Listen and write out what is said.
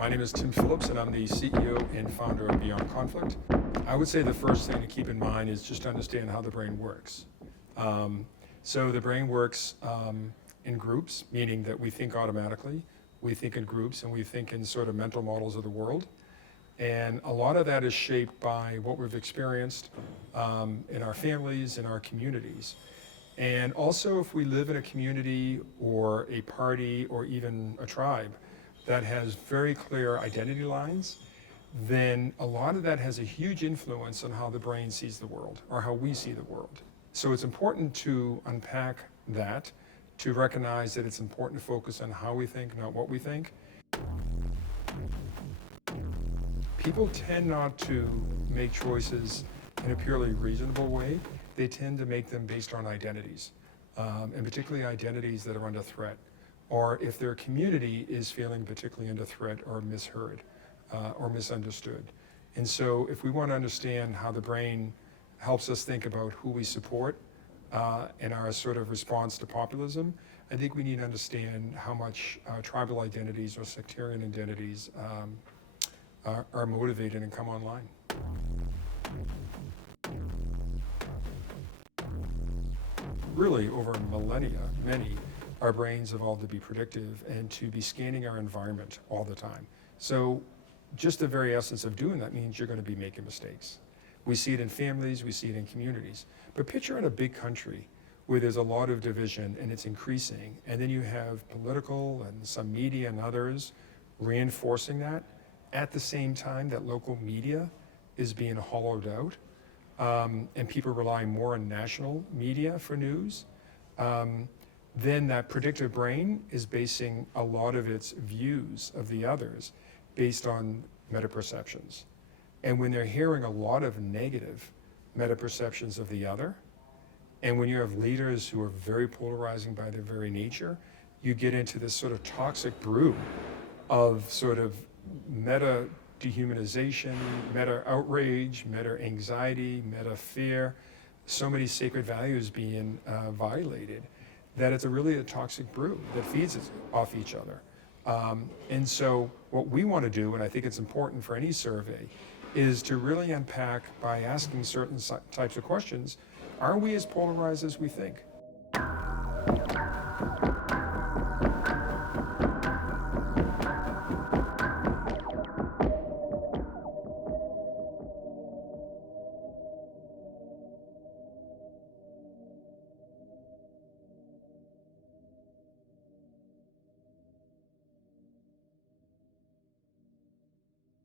My name is Tim Phillips, and I'm the CEO and founder of Beyond Conflict. I would say the first thing to keep in mind is just to understand how the brain works. So the brain works in groups, meaning that we think automatically, we think in groups, and we think in sort of mental models of the world. And a lot of that is shaped by what we've experienced in our families, in our communities. And also, if we live in a community or a party or even a tribe that has very clear identity lines, then a lot of that has a huge influence on how the brain sees the world or how we see the world. So it's important to unpack that, to recognize that it's important to focus on how we think, not what we think. People tend not to make choices in a purely reasonable way. They tend to make them based on identities, and particularly identities that are under threat, or if their community is feeling particularly under threat or misheard or misunderstood. And so if we want to understand how the brain helps us think about who we support in our sort of response to populism, I think we need to understand how much tribal identities or sectarian identities are motivated and come online. Really, over millennia, our brains evolved to be predictive and to be scanning our environment all the time. So just the very essence of doing that means you're going to be making mistakes. We see it in families, we see it in communities. But picture in a big country where there's a lot of division and it's increasing, and then you have political and some media and others reinforcing that at the same time that local media is being hollowed out. And people rely more on national media for news, then that predictive brain is basing a lot of its views of the others based on meta-perceptions. And when they're hearing a lot of negative meta-perceptions of the other, and when you have leaders who are very polarizing by their very nature, you get into this sort of toxic brew of sort of meta dehumanization, meta outrage, meta anxiety, meta fear, so many sacred values being violated, that it's really a toxic brew that feeds off each other. And so what we want to do, and I think it's important for any survey, is to really unpack by asking certain types of questions. Are we as polarized as we think?